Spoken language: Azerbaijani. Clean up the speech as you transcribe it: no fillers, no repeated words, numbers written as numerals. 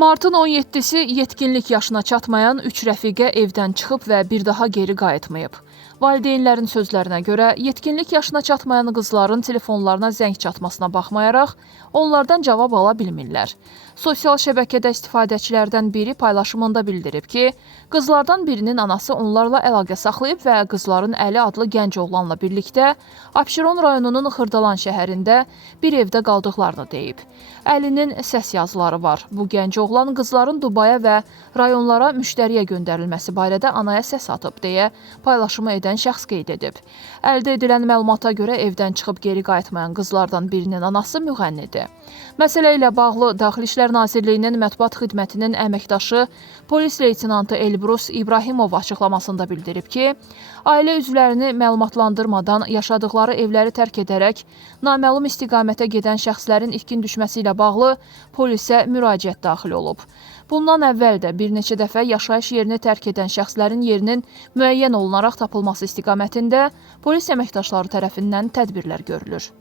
Martın 17-si yetkinlik yaşına çatmayan 3 rəfiqə evdən çıxıb və bir daha geri qayıtmayıb. Valideynlərin sözlərinə görə, yetkinlik yaşına çatmayan qızların telefonlarına zəng çatmasına baxmayaraq, onlardan cavab ala bilmirlər. Sosial şəbəkədə istifadəçilərdən biri paylaşımında bildirib ki, qızlardan birinin anası onlarla əlaqə saxlayıb və qızların Əli adlı gənc oğlanla birlikdə Abşeron rayonunun Xırdalan şəhərində bir evdə qaldıqlarını deyib. Əlinin səs yazıları var. Bu gənc oğlan qızların Dubaya və rayonlara müştəriyə göndərilməsi barədə anaya səs atıb deyə paylaşımı edən şəxs qeyd edib. Əldə edilən məlumata görə evdən çıxıb geri qayıtmayan qızlardan birinin anası müğənnidir. Məsələ ilə bağlı Daxili İşlər Nazirliyinin mətbuat xidmətinin əməkdaşı polis leytenantı Elbrus İbrahimov açıqlamasında bildirib ki, ailə üzvlərini məlumatlandırmadan yaşadıkları evləri tərk edərək naməlum istiqamətə gedən şəxslərin itkin düşməsi ilə bağlı polisə müraciət daxil olub. Bundan əvvəl də bir neçə dəfə yaşayış yerini tərk edən şəxslərin yerinin müəyyən olunaraq tapılması istiqamətində polis əməkdaşları tərəfindən tədbirlər görülür.